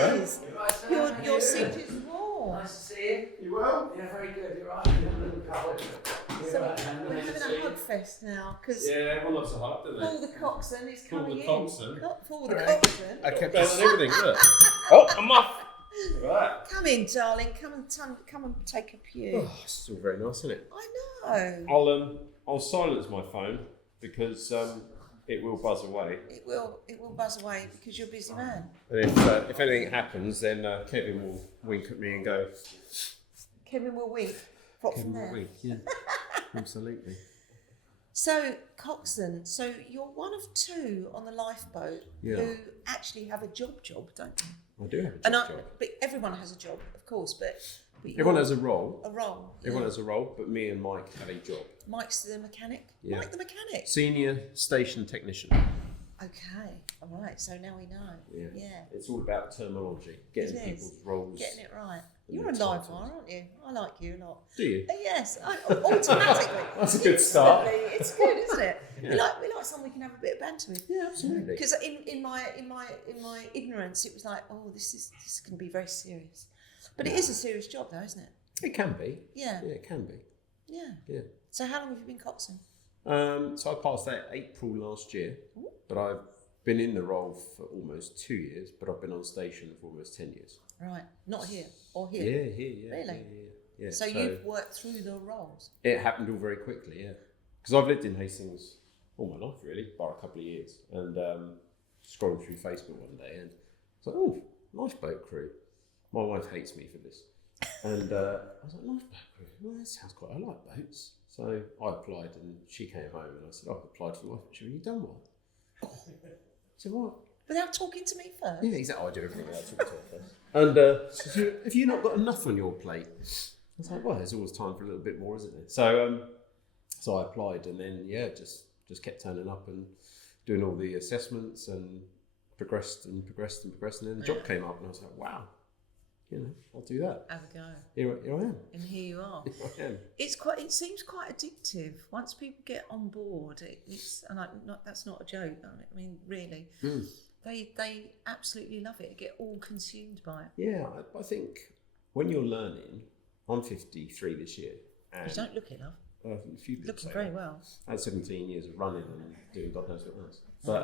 is. Your seat is warm. Nice to see you. You well? Yeah, very good. You're right. You're a little covered. So we're having a hug fest now because Everyone loves a hug, don't they? Paul the Coxswain is Paul coming the in. Coxswain? Paul the Coxswain. I kept on everything, look. Oh, I'm off. Right. Come in, darling. Come and take a pew. Oh, it's all very nice, isn't it? I know. I'll silence my phone because it will buzz away. It will buzz away because you're a busy man. And if anything happens, then Kevin will wink at me and go. Kevin will wink. From there. Wink, yeah. Absolutely. So Coxswain, so you're one of two on the lifeboat who actually have a job, don't you? I do have a job. But everyone has a job, of course. But everyone has a role. A role. Everyone has a role, but me and Mike have a job. Mike's the mechanic. Yeah. Mike the mechanic. Senior station technician. Okay, all right. So now we know. Yeah. It's all about terminology, getting people's roles. Getting it right. You're a live wire, aren't you? I like you a lot. Do you? Yes, automatically. That's a good start. It's good, isn't it? Yeah. We like someone we can have a bit of banter with. Yeah, absolutely. Because in my ignorance, it was like, oh, this is going to be very serious. But it is a serious job, though, isn't it? It can be. Yeah. Yeah, it can be. Yeah. Yeah. So how long have you been coxswain? So I passed that April last year, but I've been in the role for almost 2 years, but I've been on station for almost 10 years. Right. Not here or here? Yeah, here, yeah. Really? Yeah. So you've worked through the roles? It happened all very quickly, yeah. Because I've lived in Hastings all my life, really, bar a couple of years. And scrolling through Facebook one day, and I was like, oh, lifeboat crew. My wife hates me for this. And I was like, lifeboat crew? Well, that sounds quite, I like boats. So I applied, and she came home, and I said, I've applied for lifeboat. She went, you done one? So what? Without talking to me first? Yeah, exactly. I do everything without talking to her first. And she said, have you not got enough on your plate? I was like, well, there's always time for a little bit more, isn't there? So I applied, and then just kept turning up and doing all the assessments and progressed, and then the job came up, and I was like, wow, I'll do that. Have a go. Here I am. And here you are. Here I am. It seems quite addictive. Once people get on board, that's not a joke. I mean, really, they absolutely love it. Get all consumed by it. Yeah, I think when you're learning, I'm 53 this year. And you don't look it, love. A few people Looking very well. I had 17 years of running and doing God knows what else. But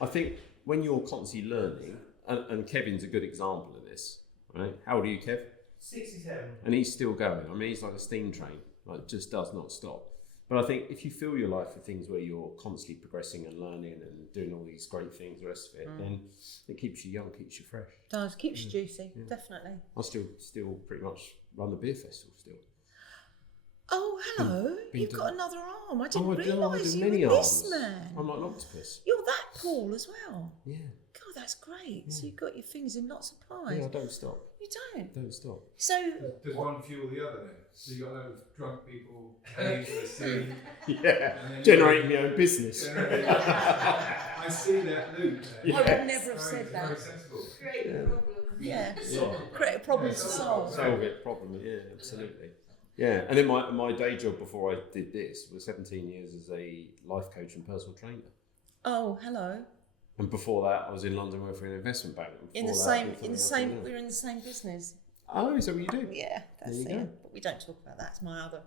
I think when you're constantly learning, and Kevin's a good example of this, right? How old are you, Kev? 67. And he's still going. I mean, he's like a steam train, like just does not stop. But I think if you fill your life with things where you're constantly progressing and learning and doing all these great things, the rest of it, then it keeps you young, keeps you fresh. Does keeps you juicy, definitely. I still pretty much run the beer festival still. Oh, hello! You've got another arm. I didn't realise you were this man. I'm like an octopus. You're that Paul as well. Yeah. God, that's great. Yeah. So you've got your fingers in lots of pies. Yeah, I don't stop. You don't? Don't stop. So does one fuel the other then? So you got a load of drunk people paying for the scene. Yeah. Generating your own business. I see that loop there. I would never have said that. Very sensible. Create a problem. Yeah. Create a problem to solve. Solve it problem. Yeah, absolutely. Yeah, and then my day job before I did this was 17 years as a life coach and personal trainer. Oh, hello. And before that, I was in London working for an investment bank. We're in the same business. Oh, so what you do? Yeah, that's it. But we don't talk about that. It's my other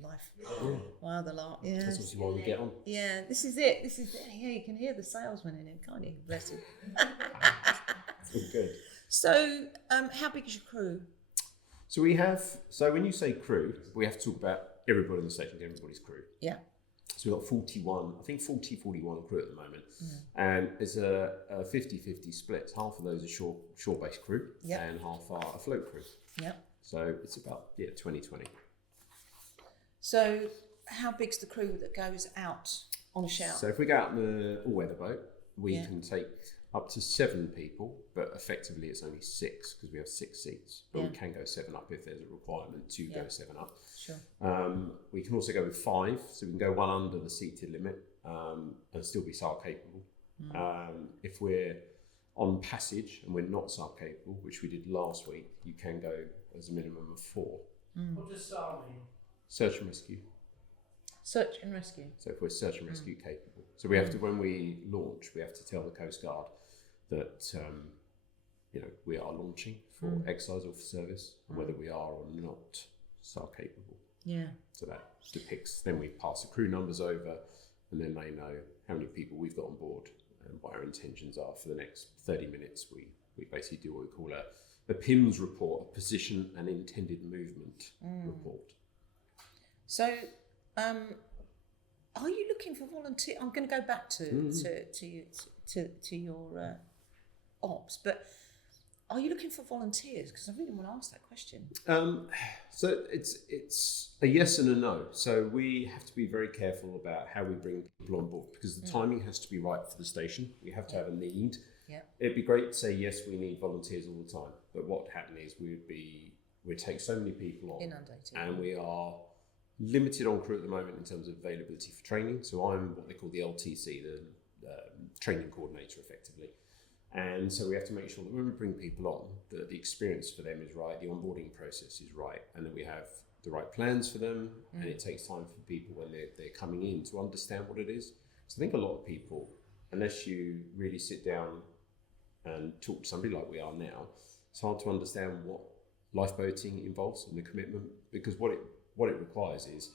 life. Yeah. My other life. Yeah. That's obviously why we get on. Yeah, this is it. Yeah, you can hear the salesman in it, can't you? Bless him. Good. So, how big is your crew? So when you say crew, we have to talk about everybody in the station, everybody's crew. Yeah. So we've got 41 crew at the moment. And it's a 50-50 split. Half of those are shore-based crew and half are a float crew. Yeah. So it's about 20-20. So how big's the crew that goes out on a shout? So if we go out in the all-weather boat, we can take up to 7 people, but effectively it's only 6 because we have 6 seats. But we can go 7 up if there's a requirement to go 7 up. Sure. We can also go with 5, so we can go 1 under the seated limit and still be SAR capable. If we're on passage and we're not SAR capable, which we did last week, you can go as a minimum of 4. What does SAR mean? Search and rescue. Search and rescue. So if we're search and rescue capable. So we have to, when we launch, we have to tell the Coast Guard that we are launching for exercise or for service, and whether we are or not SAR capable. Yeah. So that depicts, then we pass the crew numbers over, and then they know how many people we've got on board and what our intentions are for the next 30 minutes. We basically do what we call a PIMS report, a position and intended movement report. So, are you looking for volunteer? I'm going to go back to your ops, but are you looking for volunteers? Because I really want to ask that question. So it's a yes and a no. So we have to be very careful about how we bring people on board, because the timing has to be right for the station. We have to have a need. Yeah. It'd be great to say yes, we need volunteers all the time, but what would happen is we'd take so many people on, Inundated. and we are limited on crew at the moment in terms of availability for training. So I'm what they call the LTC, the training coordinator, effectively. And so we have to make sure that when we bring people on, that the experience for them is right, the onboarding process is right, and that we have the right plans for them. And it takes time for people when they're coming in to understand what it is. So I think a lot of people, unless you really sit down and talk to somebody like we are now, it's hard to understand what lifeboating involves and the commitment, because what it requires is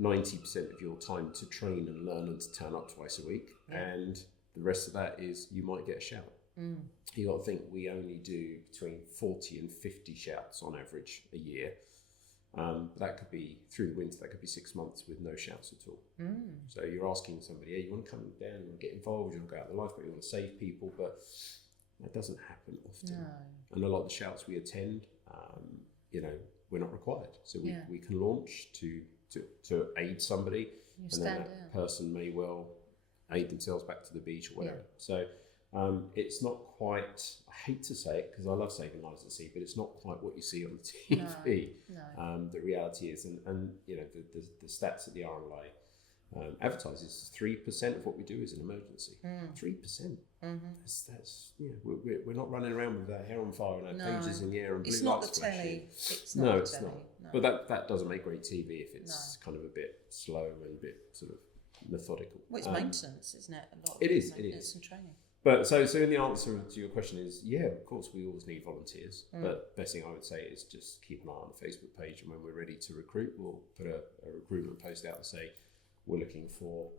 90% of your time to train and learn and to turn up twice a week, and the rest of that is you might get a shout. You got to think we only do between 40 and 50 shouts on average a year. That could be through the winter, that could be 6 months with no shouts at all. So you're asking somebody, hey, you want to come down, you want to get involved, you want to go out of the lifeboat, you want to save people, but that doesn't happen often. No. And a lot of the shouts we attend, we're not required. So we can launch to aid somebody, and then that person may well aid themselves back to the beach or whatever. So it's not quite, I hate to say it because I love saving lives at sea, but it's not quite what you see on the TV. No. The reality is, and the stats at the RMLA advertises 3% of what we do is an emergency. 3%. That's we're not running around with our hair on fire and our pages in the air and blue lights flashing. It's not the telly. No. But that doesn't make great TV if it's kind of a bit slow and a bit sort of methodical. Well, it's maintenance, isn't it? A lot of it is and training. But so in the answer to your question is, yeah, of course we always need volunteers. But best thing I would say is just keep an eye on the Facebook page, and when we're ready to recruit, we'll put a recruitment post out and say we're looking for,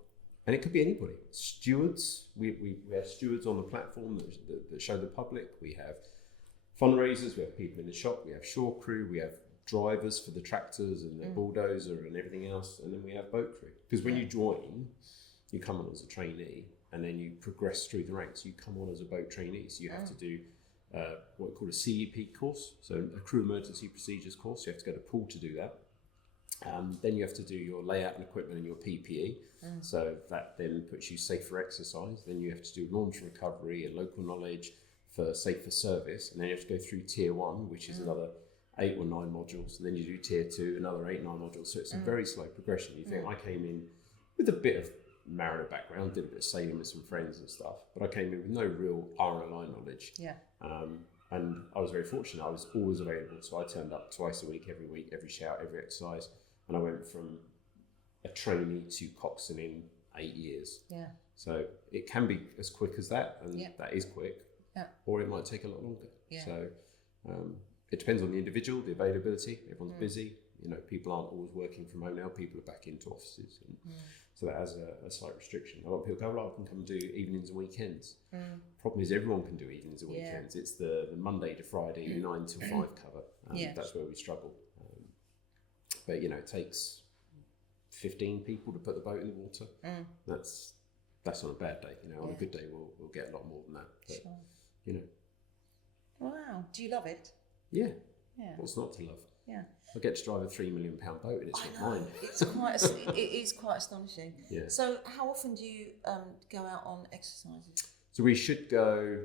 and it could be anybody. Stewards, we have stewards on the platform that show the public. We have fundraisers, we have people in the shop, we have shore crew, we have drivers for the tractors and the bulldozer and everything else, and then we have boat crew. Because when you join, you come on as a trainee, and then you progress through the ranks. You come on as a boat trainee, so you have to do what we call a CEP course, so a crew emergency procedures course. You have to go to pool to do that. Then you have to do your layout and equipment and your PPE. So that then puts you safe for exercise. Then you have to do launch recovery and local knowledge for safe for service. And then you have to go through tier 1, which is another 8 or 9 modules. And then you do tier 2, another 8, 9 modules. So it's a very slow progression. You think I came in with a bit of mariner background, did a bit of sailing with some friends and stuff, but I came in with no real RLI knowledge. And I was very fortunate. I was always available, so I turned up twice a week, every shout, every exercise, and I went from a trainee to coxswain in 8 years. So it can be as quick as that, and that is quick, or it might take a lot longer. So it depends on the individual, the availability. Everyone's busy. People aren't always working from home now. People are back into offices, and so that has a slight restriction. A lot of people go, well, I can come and do evenings and weekends. Problem is, everyone can do evenings and weekends. It's the Monday to Friday 9 till 5 cover. That's where we struggle. But it takes 15 people to put the boat in the water. That's on a bad day. On a good day, we'll get a lot more than that. But, Wow. Do you love it? Yeah. What's not to love? I get to drive a £3 million boat, and it's not mine. It is quite astonishing. So how often do you go out on exercises? So we should go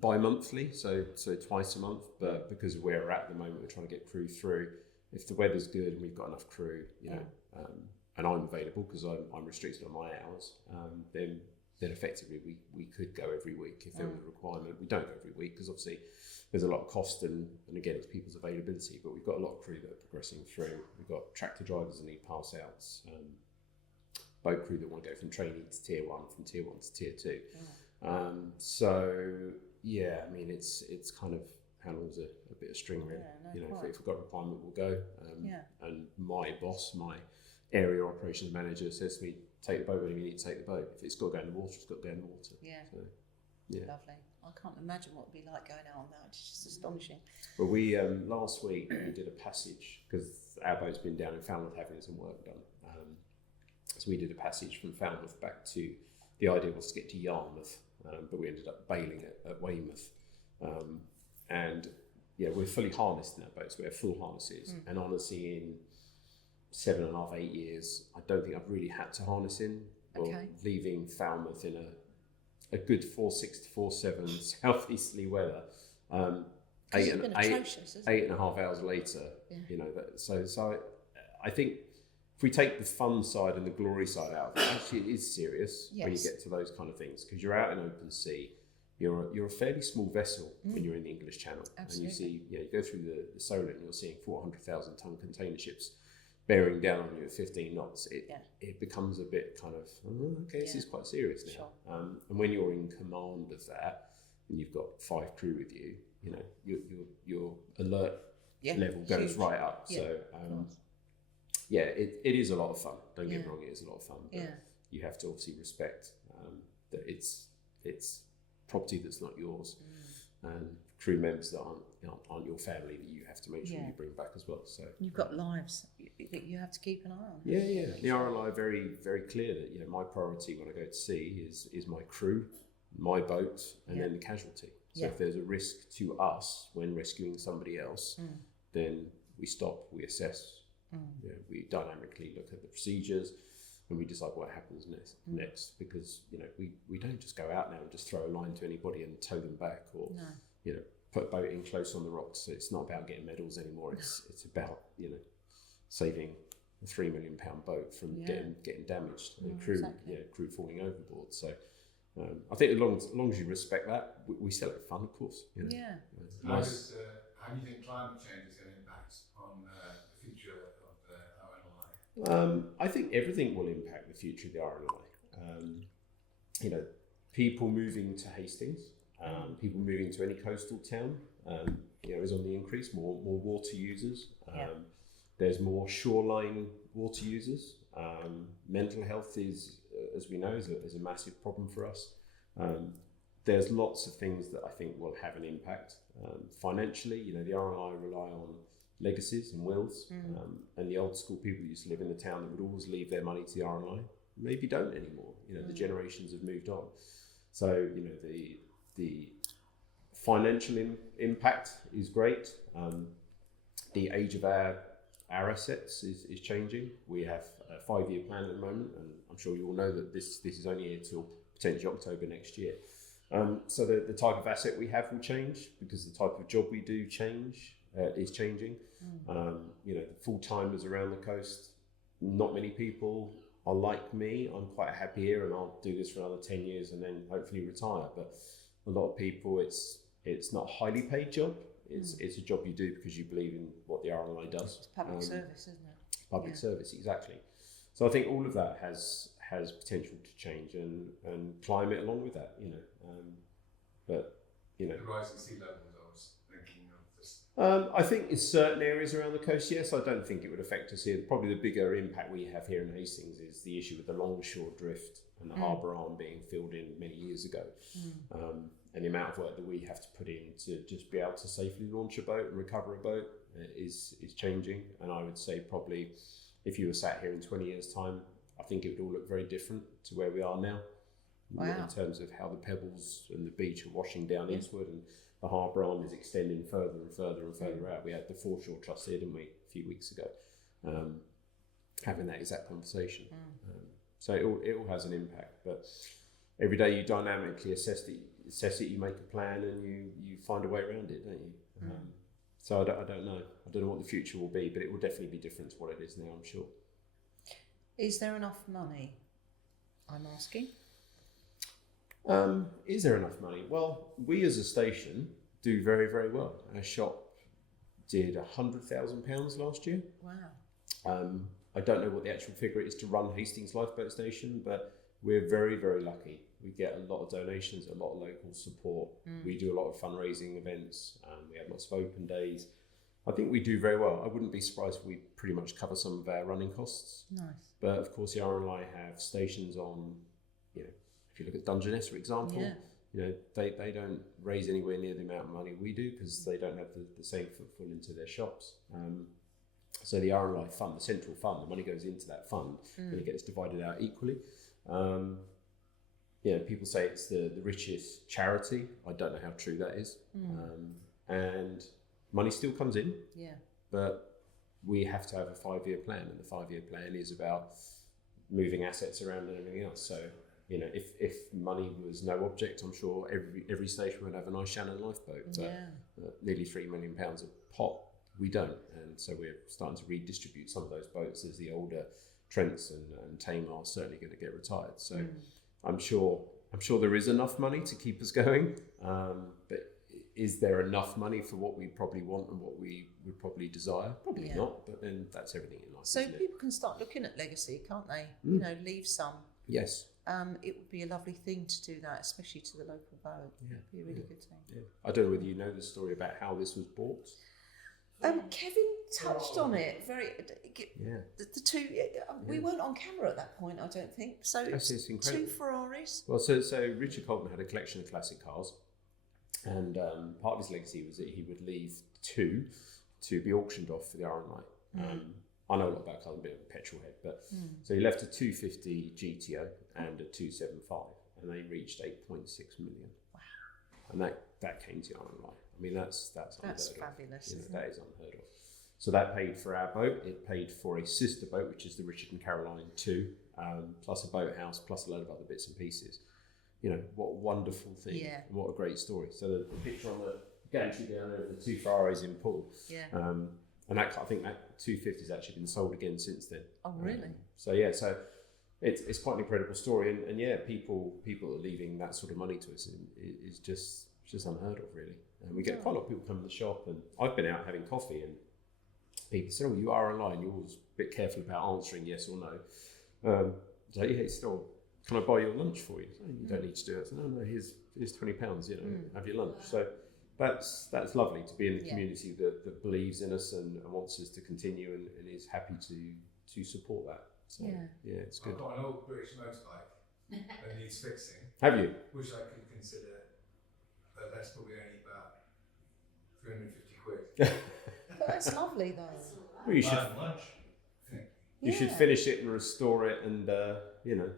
bi-monthly, so twice a month, but because of where we're at the moment, we're trying to get crew through. If the weather's good and we've got enough crew, and I'm available because I'm restricted on my hours, then effectively we could go every week if there was a requirement. We don't go every week because obviously there's a lot of cost and again it's people's availability, but we've got a lot of crew that are progressing through. We've got tractor drivers that need pass outs, boat crew that want to go from trainee to tier 1, from tier 1 to tier 2. So yeah, I mean, it's kind of how long's a bit of string, really. Yeah, no, quite. If we've got a requirement, we'll go. Yeah. And my boss, my area operations manager, says to me, take the boat when you need to take the boat. If it's got to go in the water, it's got to go in the water. Yeah. So, yeah. Lovely. I can't imagine what it'd be like going out on that. It's just astonishing. Well, we last week we did a passage because our boat's been down in Falmouth having some work done. So we did a passage from Falmouth back to. The idea was to get to Yarmouth, but we ended up bailing at Weymouth. And yeah, we're fully harnessed in that boat, so we have full harnesses. And honestly, in 7.5, 8 years, I don't think I've really had to harness in. Or leaving Falmouth in a good 4.6 to 4.7 southeasterly weather. 8.5 hours later, you know. So I think if we take the fun side and the glory side out, actually it is serious when you get to those kind of things, because you're out in open sea. You're a fairly small vessel when you're in the English Channel. Absolutely. And you see, you go through the Solent and you're seeing 400,000 ton container ships bearing down on you at 15 knots. It becomes a bit kind of, this is quite serious now. Sure. And when you're in command of that, and you've got 5 crew with you, you know, your alert level goes right up. Yeah, so it is a lot of fun. Don't get me wrong, it is a lot of fun. But you have to obviously respect that it's property that's not yours, and crew members that aren't your family, that you have to make sure you bring back as well. So you've got lives that you have to keep an eye on. Yeah. The RLI are very, very clear that my priority when I go to sea is my crew, my boat, and then the casualty. So if there's a risk to us when rescuing somebody else, then we stop, we assess, we dynamically look at the procedures, and we decide what happens next. Because we don't just go out now and just throw a line to anybody and tow them back, or put a boat in close on the rocks. So it's not about getting medals anymore. It's about saving a £3 million boat from getting damaged, and crew falling overboard. So I think as long as you respect that, we still have fun, of course. Yeah. How do you think climate change is going to impact on the future of the RNLI? I think everything will impact the future of the RNLI. People moving to Hastings, people moving to any coastal town, is on the increase. More water users. There's more shoreline water users. Mental health is, as we know, is a massive problem for us. There's lots of things that I think will have an impact. Financially, the RLI rely on legacies and wills, and the old school people who used to live in the town that would always leave their money to the RLI maybe don't anymore. The generations have moved on. So the financial impact is great. The age of our assets is changing. We have a 5-year plan at the moment, and I'm sure you all know that this is only here till potentially October next year. So the type of asset we have will change, because the type of job we do is changing. The full-timers around the coast, not many people are like me. I'm quite happy here, and I'll do this for another 10 years and then hopefully retire. But a lot of people, it's not a highly paid job. It's a job you do because you believe in what the RLI does. It's public service, isn't it? Public service, exactly. So I think all of that has potential to change, and climate along with that. The rising sea levels, I was thinking of this. I think in certain areas around the coast, yes. I don't think it would affect us here. Probably the bigger impact we have here in Hastings is the issue with the longshore drift and the harbour arm being filled in many years ago. And the amount of work that we have to put in to just be able to safely launch a boat and recover a boat is changing. And I would say probably if you were sat here in 20 years' time, I think it would all look very different to where we are now. Wow. In terms of how the pebbles and the beach are washing down eastward, and the harbour arm is extending further and further and further out. We had the Foreshore Trust here, didn't we, a few weeks ago, having that exact conversation. So it all has an impact, but every day you dynamically assess it, you make a plan, and you find a way around it, don't you? So I don't know. I don't know what the future will be, but it will definitely be different to what it is now, I'm sure. Is there enough money? I'm asking. Is there enough money? Well, we as a station do very, very well. Our shop did £100,000 last year. Wow. I don't know what the actual figure is to run Hastings Lifeboat Station, but we're very, very lucky. We get a lot of donations, a lot of local support. We do a lot of fundraising events. We have lots of open days. I think we do very well. I wouldn't be surprised if we pretty much cover some of our running costs. Nice. But of course, the RNLI have stations on, you know, if you look at Dungeness, for example, you know, they don't raise anywhere near the amount of money we do because they don't have the same footfall into their shops. So the RNLI fund, the central fund, the money goes into that fund and it gets divided out equally. You know, people say it's the richest charity. I don't know how true that is. And money still comes in, but we have to have a 5-year plan, and the 5-year plan is about moving assets around and everything else. So, you know, if money was no object, I'm sure every station would have a nice Shannon lifeboat. But nearly £3 million a pop, we don't, and so we're starting to redistribute some of those boats as the older Trents and Tamar are certainly going to get retired. So I'm sure there is enough money to keep us going, but is there enough money for what we probably want and what we would probably desire? Probably not, but then that's everything in life. So people can start looking at legacy, can't they? You know, leave some. Yes. It would be a lovely thing to do that, especially to the local boat. It'd be a really good thing. Yeah. I don't know whether you know the story about how this was bought. Kevin touched on it the two. We weren't on camera at that point, I don't think. So it's incredible. 2 Ferraris. Well, so Richard Colton had a collection of classic cars, and part of his legacy was that he would leave 2 to be auctioned off for the RNLI. I know a lot about cars, I'm a bit of a petrol head, but so he left a 250 GTO and a 275, and they reached 8.6 million. Wow! And that came to the RNLI. I mean, that's fabulous. You know, that is unheard of. So that paid for our boat. It paid for a sister boat, which is the Richard and Caroline 2, plus a boathouse, plus a load of other bits and pieces. You know, what a wonderful thing. Yeah. And what a great story. So the picture on the gantry down there of the 2 Ferraris in Poole. Yeah. And I think that 250 has actually been sold again since then. Oh, really? So it's quite an incredible story. And people are leaving that sort of money to us is just unheard of, really. And we get quite a lot of people come to the shop, and I've been out having coffee, and people say, "Oh, you are online. You're always a bit careful about answering yes or no." So yeah, still, can I buy your lunch for you? So, you don't need to do it. So, no, here's £20. You know, have your lunch. So that's lovely to be in the community that believes in us and wants us to continue and is happy to support that. So yeah, it's good. I've got an old British motorbike that needs fixing. Have you? Which I could consider. But that's probably only about 350 quid. But that's lovely, though. Well, you should lunch. finish it and restore it, and you know.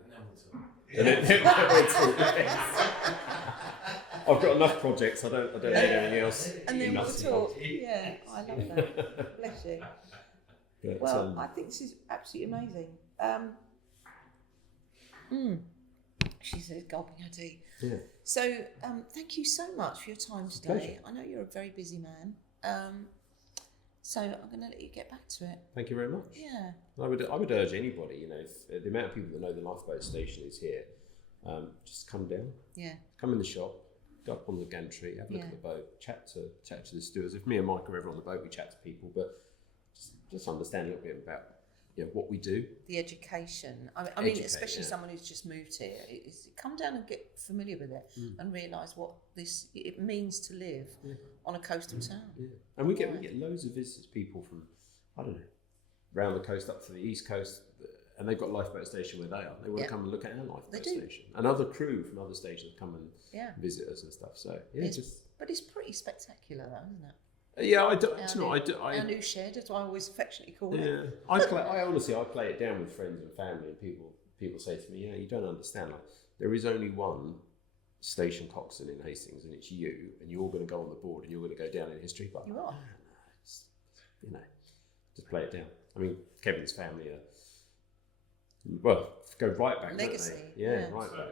And then we'll talk. I've got enough projects. I don't need anything else. And then we'll Nuts talk. involved. Yeah, I love that. Bless you. But, Well, I think this is absolutely amazing. She says, gulping her tea. yeah. So, thank you so much for your time It's a today. pleasure. I know you're a very busy man. So I'm going to let you get back to it. Thank you very much. Yeah. I would urge anybody, you know, if the amount of people that know the lifeboat station is here, just come down, Yeah. come in the shop, go up on the gantry, have a look at the boat, chat to the stewards. If me and Mike are ever on the boat, we chat to people, but just understand a little bit about what we do. The education. I mean, especially someone who's just moved here, is come down and get familiar with it and realise what it means to live on a coastal town. Yeah. And we get loads of visitors, people from, I don't know, around the coast up to the east coast, and they've got a lifeboat station where they are. They want to come and look at our lifeboat station. And other crew from other stations come and visit us and stuff. So but it's pretty spectacular, though, isn't it? Yeah, Our new shed, as I always affectionately call it. Yeah, I honestly play it down with friends and family, and people say to me, you don't understand. Like, there is only one station coxswain in Hastings, and it's you, and you're going to go on the board, and you're going to go down in history. But You are. Just play it down. I mean, Kevin's family go right back. Legacy. Don't they? Yeah, right back.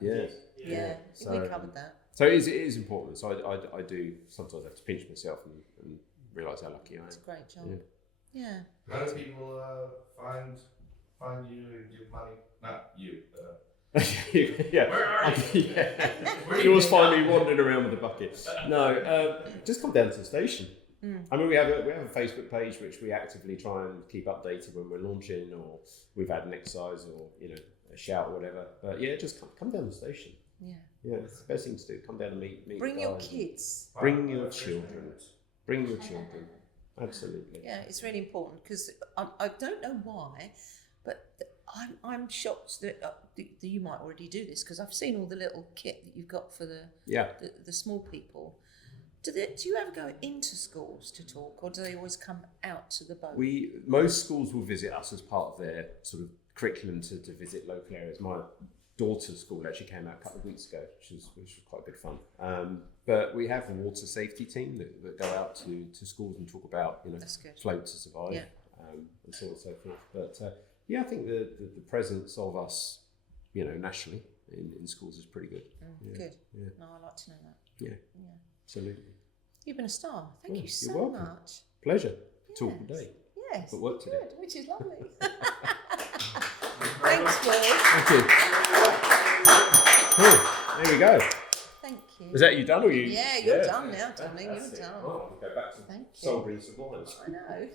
Yeah. So, we covered that. So it is important. So I do sometimes have to pinch myself and realise how lucky I am. It's a great job. Yeah. How do people find you and give money? Not you. Yeah. Where are you? You always find me wandering around with a bucket. No, just come down to the station. I mean, we have a Facebook page which we actively try and keep updated when we're launching, or we've had an exercise, or a shout or whatever. But yeah, just come down the station. Yeah. Yeah, it's the best thing to do. Come down and meet. Bring the your guys. kids. Bring your children. Bring your children. Absolutely. Yeah, it's really important because I don't know why, but I'm shocked that you might already do this because I've seen all the little kit that you've got for the small people. Do you ever go into schools to talk, or do they always come out to the boat? Most schools will visit us as part of their sort of curriculum to visit local areas. My daughter's school actually came out a couple of weeks ago, which was quite good fun. But we have a water safety team that go out to schools and talk about float to survive, and so on and so forth. But I think the presence of us, nationally in schools is pretty good. Good. Yeah. No, I like to know that. Yeah. Absolutely. You've been a star. Thank you You're so welcome. much. Pleasure. Talk all day. Yes. But work today. Good, which is lovely. Thanks, Will. Thank you. Cool. There we go. Thank you. Is that you done or you? Yeah, you're done now, darling. Fantastic. You're done. Oh, we'll go back to Thank you. soldering some lines. I know.